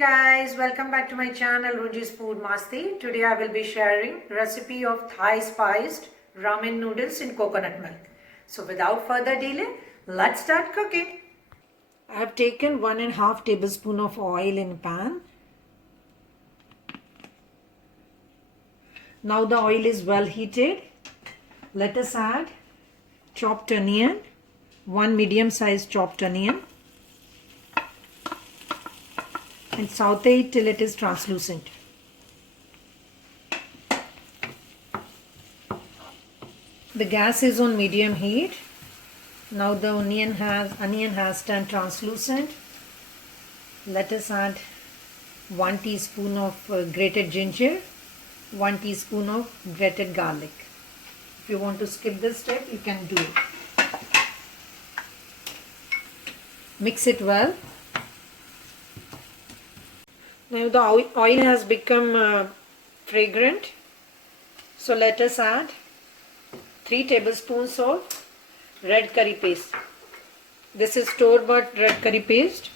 guys, welcome back to my channel Runji's Food Masti. Today I will be sharing recipe of Thai spiced ramen noodles in coconut milk. So without further delay, let's start cooking. I have taken 1.5 tablespoon of oil in pan. Now the oil is well heated. Let us add chopped onion, 1 medium sized chopped onion, and saute it till it is translucent. The gas is on medium heat. Now the onion has turned translucent. Let us add 1 teaspoon of grated ginger, 1 teaspoon of grated garlic. If you want to skip this step, you can do it. Mix it well. Now the oil has become fragrant. So let us add 3 tablespoons of red curry paste. This is store-bought red curry paste.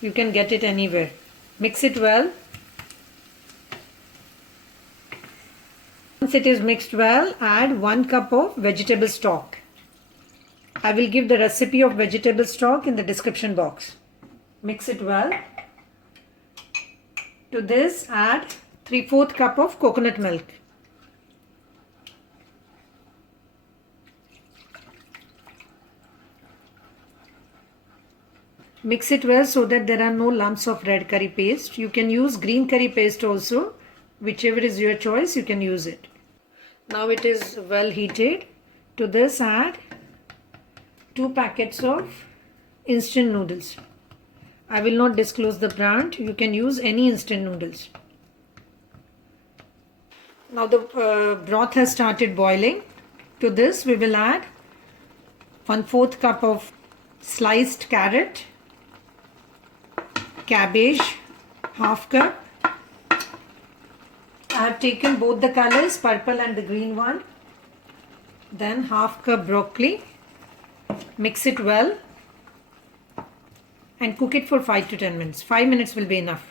You can get it anywhere. Mix it well. Once it is mixed well, add 1 cup of vegetable stock. I will give the recipe of vegetable stock in the description box. Mix it well. To this, add 3/4 cup of coconut milk. Mix it well so that there are no lumps of red curry paste. You can use green curry paste also. Whichever is your choice, you can use it. Now it is well heated. To this, add 2 packets of instant noodles. I will not disclose the brand. You can use any instant noodles. Now the broth has started boiling. To this we will add 1/4 cup of sliced carrot, cabbage, half cup. I have taken both the colors, purple and the green one. Then half cup broccoli. Mix it well and cook it for 5 to 10 minutes. 5 minutes will be enough.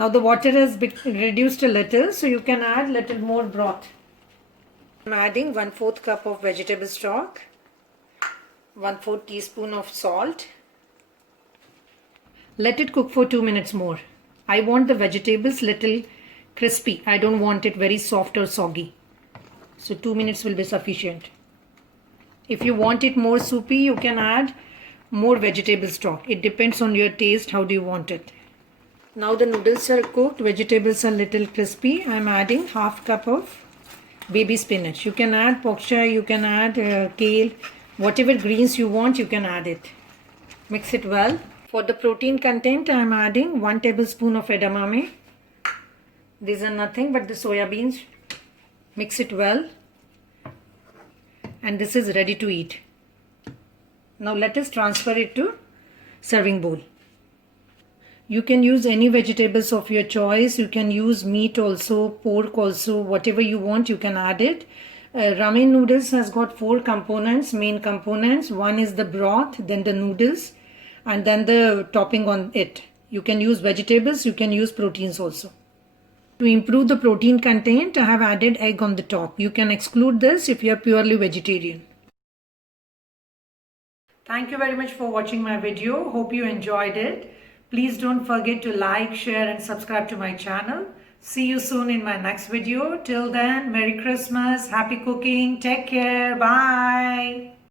Now the water has been reduced a little, so you can add little more broth. I am adding 1/4 cup of vegetable stock, 1/4 teaspoon of salt. Let it cook for 2 minutes more. I want the vegetables little crispy. I don't want it very soft or soggy. So 2 minutes will be sufficient. If you want it more soupy, you can add more vegetable stock. It depends on your taste. How do you want it? Now the noodles are cooked, vegetables are little crispy. I am adding half cup of baby spinach. You can add pak chai, you can add kale, whatever greens you want, you can add it. Mix it well. For the protein content, I am adding 1 tablespoon of edamame. These are nothing but the soya beans. Mix it well. And this is ready to eat. Now let us transfer it to serving bowl. You can use any vegetables of your choice. You can use meat also, pork also, whatever you want, you can add it. Ramen noodles has got 4 components, main components. One is the broth, then the noodles, and then the topping on it. You can use vegetables, you can use proteins also. To improve the protein content, I have added egg on the top. You can exclude this if you are purely vegetarian. Thank you very much for watching my video. Hope you enjoyed it. Please don't forget to like, share and subscribe to my channel. See you soon in my next video. Till then, Merry Christmas, Happy cooking, take care, bye.